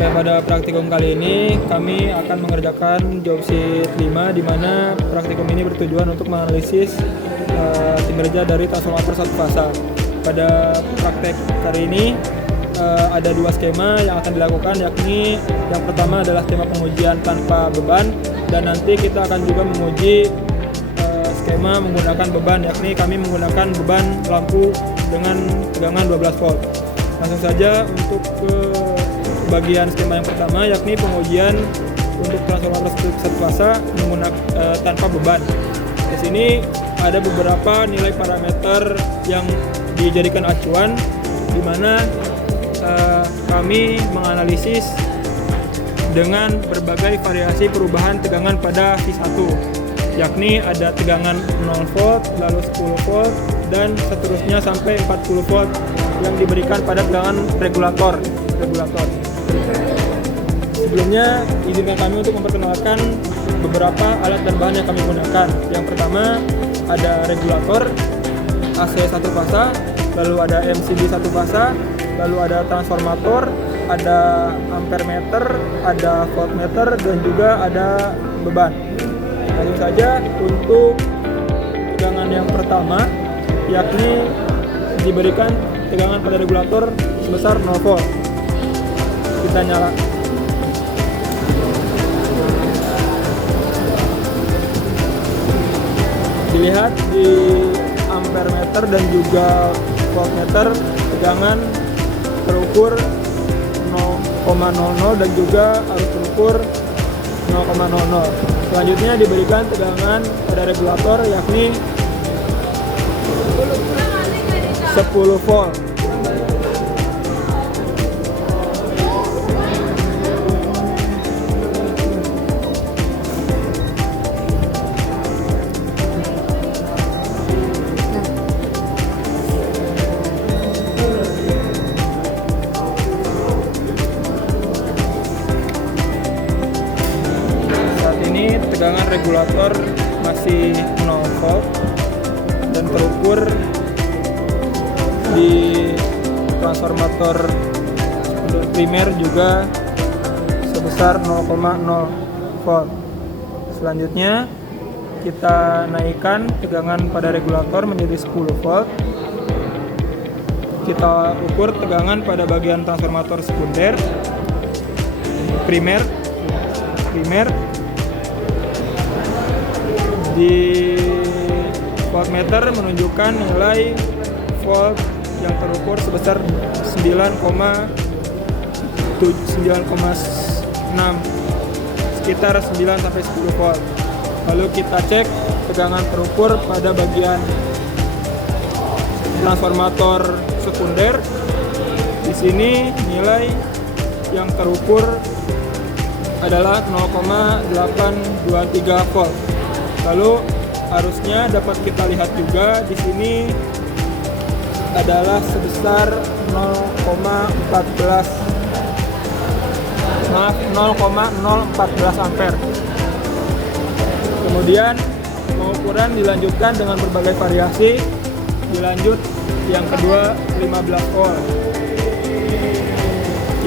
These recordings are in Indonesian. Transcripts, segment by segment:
Oke, pada praktikum kali ini kami akan mengerjakan job sheet 5, di mana praktikum ini bertujuan untuk menganalisis kinerja dari transformator satu fasa. Pada praktek kali ini ada dua skema yang akan dilakukan, yakni yang pertama adalah skema pengujian tanpa beban, dan nanti kita akan juga menguji skema menggunakan beban, yakni kami menggunakan beban lampu dengan tegangan 12 volt. Langsung saja untuk ke bagian skema yang pertama, yakni pengujian untuk transformator satu fasa tanpa beban. Di sini ada beberapa nilai parameter yang dijadikan acuan, di mana kami menganalisis dengan berbagai variasi perubahan tegangan pada V1, yakni ada tegangan 0 volt, lalu 10 volt, dan seterusnya sampai 40 volt yang diberikan pada tegangan regulator. Sebelumnya, izinkan kami untuk memperkenalkan beberapa alat dan bahan yang kami gunakan. Yang pertama ada regulator AC satu fasa, lalu ada MCB satu fasa, lalu ada transformator, ada ampermeter, ada voltmeter, dan juga ada beban. Langsung saja untuk tegangan yang pertama, yakni diberikan tegangan pada regulator sebesar 0 volt. Kita nyala. Dilihat di ampermeter dan juga voltmeter, tegangan terukur 0,00 dan juga arus terukur 0,00. Selanjutnya diberikan tegangan pada regulator, yakni 10 volt. Tegangan regulator masih 0 volt dan terukur di transformator primer juga sebesar 0,0 volt. Selanjutnya kita naikkan tegangan pada regulator menjadi 10 volt. Kita ukur tegangan pada bagian transformator sekunder primer. Di voltmeter menunjukkan nilai volt yang terukur sebesar 9,6, sekitar 9 sampai 10 volt. Lalu kita cek tegangan terukur pada bagian transformator sekunder. Di sini nilai yang terukur adalah 0,823 volt. Lalu arusnya dapat kita lihat juga di sini adalah sebesar 0,014 ampere. Kemudian pengukuran dilanjutkan dengan berbagai variasi. Dilanjut yang kedua 15 volt.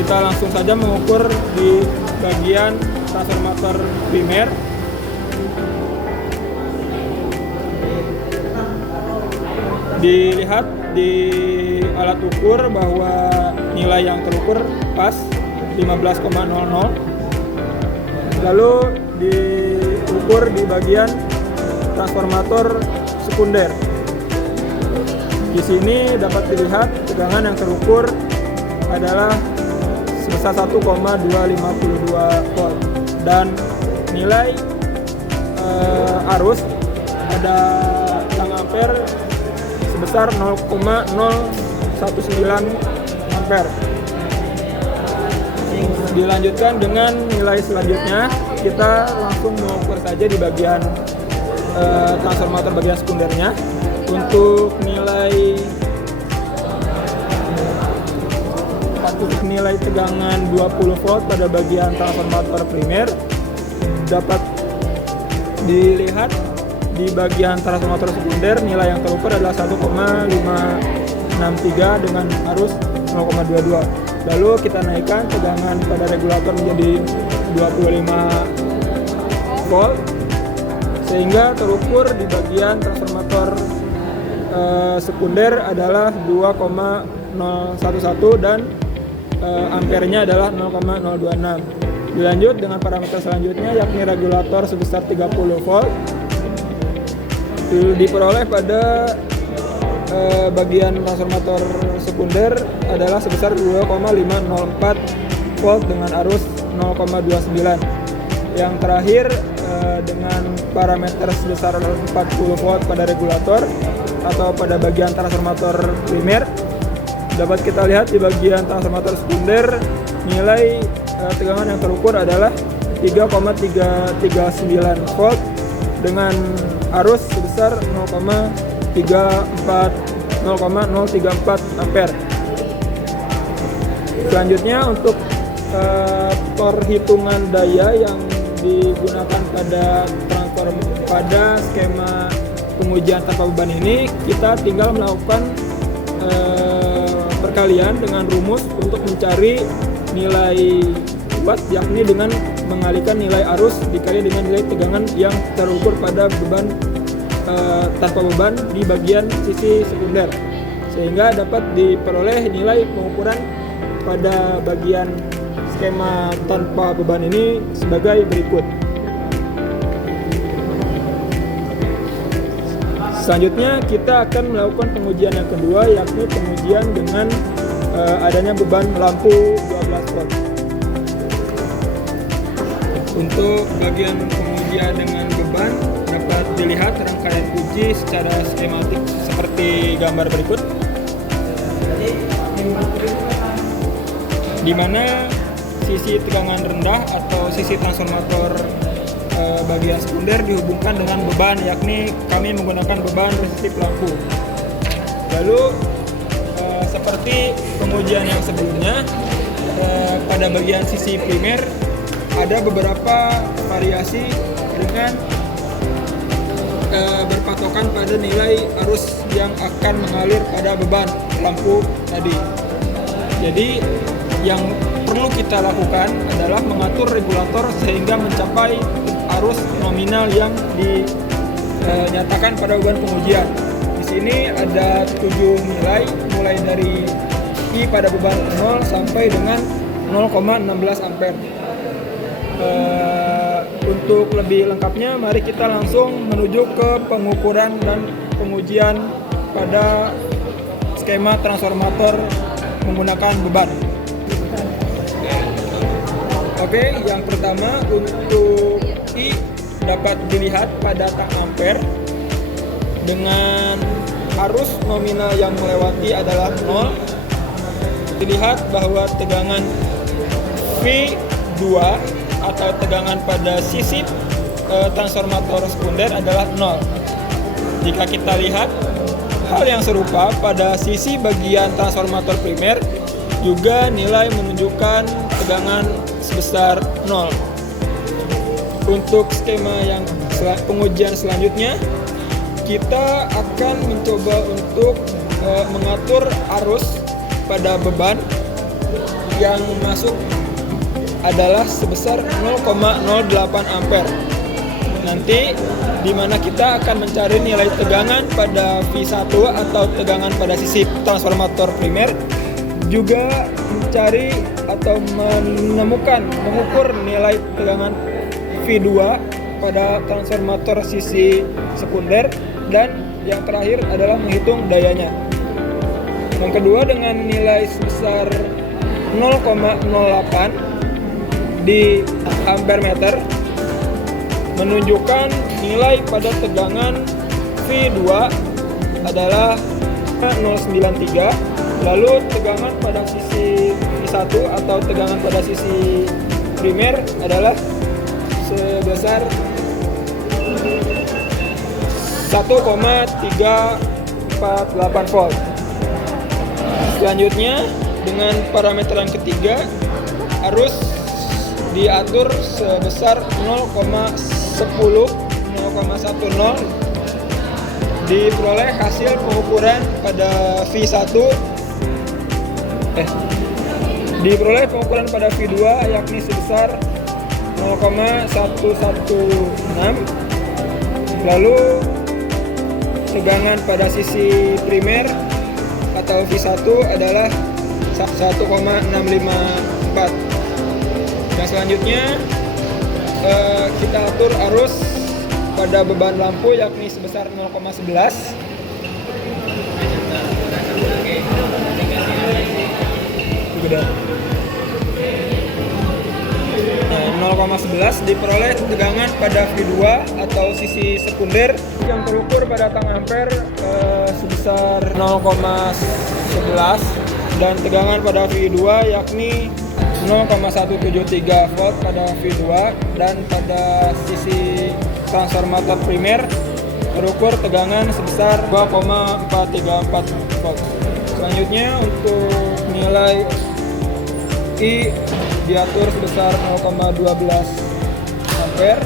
Kita langsung saja mengukur di bagian transformator primer. Dilihat di alat ukur bahwa nilai yang terukur pas 15,00. Lalu diukur di bagian transformator sekunder. Di sini dapat dilihat tegangan yang terukur adalah sebesar 1,252 volt dan nilai arus pada tang ampere sebesar 0,019 ampere. Dilanjutkan dengan nilai selanjutnya, kita langsung mengukur saja di bagian transformator bagian sekundernya. Untuk nilai tegangan 20 volt pada bagian transformator primer dapat dilihat di bagian transformator sekunder. Nilai yang terukur adalah 1,563 dengan arus 0,22. Lalu kita naikkan tegangan pada regulator menjadi 25 volt sehingga terukur di bagian transformator sekunder adalah 2,011 dan ampernya adalah 0,026. Dilanjut dengan parameter selanjutnya yakni regulator sebesar 30 volt diperoleh pada bagian transformator sekunder adalah sebesar 2,504 volt dengan arus 0,29. Yang terakhir dengan parameter sebesar 40 volt pada regulator atau pada bagian transformator primer, dapat kita lihat di bagian transformator sekunder nilai tegangan yang terukur adalah 3,339 volt dengan arus sebesar 0,034 ampere. Selanjutnya untuk perhitungan daya yang digunakan pada skema pengujian tanpa beban ini, kita tinggal melakukan perkalian dengan rumus untuk mencari nilai watt, yakni dengan mengalihkan nilai arus dikali dengan nilai tegangan yang terukur pada beban tanpa beban di bagian sisi sekunder, sehingga dapat diperoleh nilai pengukuran pada bagian skema tanpa beban ini sebagai berikut. Selanjutnya kita akan melakukan pengujian yang kedua, yakni pengujian dengan adanya beban lampu 12 volt. Untuk bagian pengujian dengan beban dapat dilihat rangkaian uji secara skematik seperti gambar berikut, di mana sisi tegangan rendah atau sisi transformator bagian sekunder dihubungkan dengan beban, yakni kami menggunakan beban resistif lampu. Lalu seperti pengujian yang sebelumnya, pada bagian sisi primer ada beberapa variasi dengan berpatokan pada nilai arus yang akan mengalir pada beban lampu tadi. Jadi yang perlu kita lakukan adalah mengatur regulator sehingga mencapai arus nominal yang dinyatakan pada beban pengujian. Di sini ada 7 nilai, mulai dari I pada beban 0 sampai dengan 0,16 ampere. Untuk lebih lengkapnya, mari kita langsung menuju ke pengukuran dan pengujian pada skema transformator menggunakan beban. Oke, yang pertama untuk I dapat dilihat pada tang ampere dengan arus nominal yang melewati adalah 0. Dilihat bahwa tegangan V2 atau tegangan pada sisi transformator sekunder adalah 0. Jika kita lihat hal yang serupa pada sisi bagian transformator primer, juga nilai menunjukkan tegangan sebesar 0. Untuk skema yang pengujian selanjutnya, kita akan mencoba untuk mengatur arus pada beban yang masuk adalah sebesar 0,08 ampere. Nanti di mana kita akan mencari nilai tegangan pada V1 atau tegangan pada sisi transformator primer, juga mencari atau mengukur nilai tegangan V2 pada transformator sisi sekunder, dan yang terakhir adalah menghitung dayanya. Yang kedua, dengan nilai sebesar 0,08 di ampere meter menunjukkan nilai pada tegangan V2 adalah 0,93, lalu tegangan pada sisi V1 atau tegangan pada sisi primer adalah sebesar 1,348 volt. Selanjutnya dengan parameter yang ketiga, arus diatur sebesar 0,10 diperoleh hasil pengukuran pada V1 Diperoleh pengukuran pada V2 yakni sebesar 0,116. Lalu tegangan pada sisi primer atau V1 adalah 1,654. Yang selanjutnya kita atur arus pada beban lampu yakni sebesar 0,11. Nah, 0,11 diperoleh tegangan pada V2 atau sisi sekunder yang terukur pada tang ampere sebesar 0,11 dan tegangan pada V2 yakni 0,173 volt pada V2 dan pada sisi transformator primer terukur tegangan sebesar 2,434 volt. Selanjutnya untuk nilai I diatur sebesar 0,12 ampere.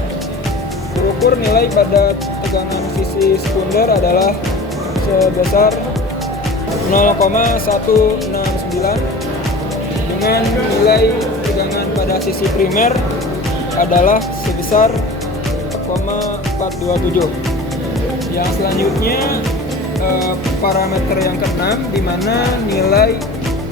Terukur nilai pada tegangan sisi sekunder adalah sebesar 0,169 dengan nilai tegangan pada sisi primer adalah sebesar 0,427. Yang selanjutnya parameter yang keenam di mana nilai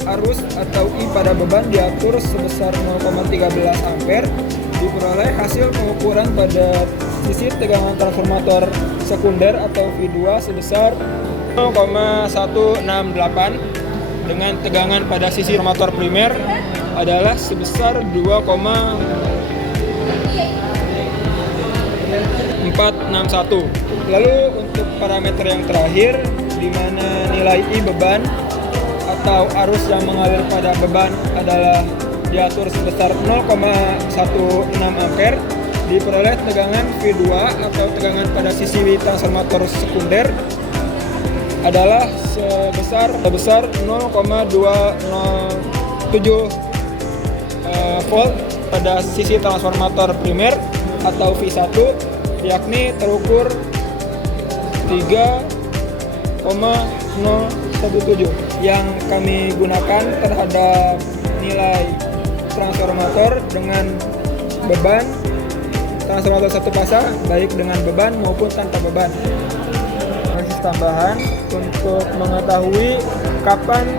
arus atau I pada beban diatur sebesar 0,13 ampere. Diperoleh hasil pengukuran pada sisi tegangan transformator sekunder atau V2 sebesar 0,168 dengan tegangan pada sisi transformator primer adalah sebesar 2,461. Lalu untuk parameter yang terakhir di mana nilai I beban atau arus yang mengalir pada beban adalah diatur sebesar 0,16 ampere. Diperoleh tegangan V2 atau tegangan pada sisi transformator sekunder adalah sebesar 0,207 volt pada sisi transformator primer atau V1 yakni terukur 3,017 yang kami gunakan terhadap nilai transformator dengan beban transformator satu pasang baik dengan beban maupun tanpa beban. Analisis tambahan untuk mengetahui kapan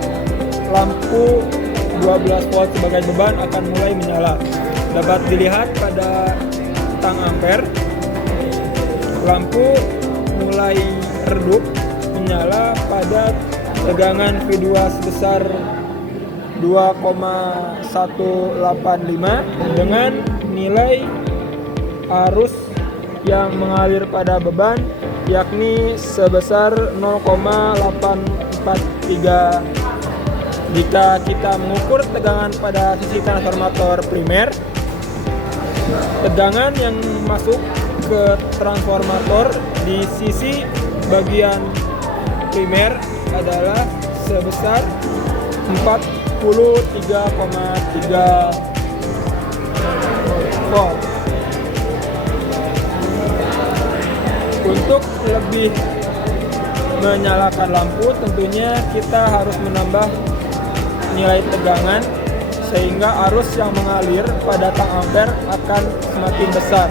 lampu 12 volt sebagai beban akan mulai menyala dapat dilihat pada tang ampere. Lampu mulai redup menyala pada tegangan V2 sebesar 2,185 dengan nilai arus yang mengalir pada beban yakni sebesar 0,843. Jika kita mengukur tegangan pada sisi transformator primer, tegangan yang masuk ke transformator di sisi bagian primer adalah sebesar 43,3 volt. Untuk lebih menyalakan lampu tentunya kita harus menambah nilai tegangan sehingga arus yang mengalir pada tang ampere akan semakin besar.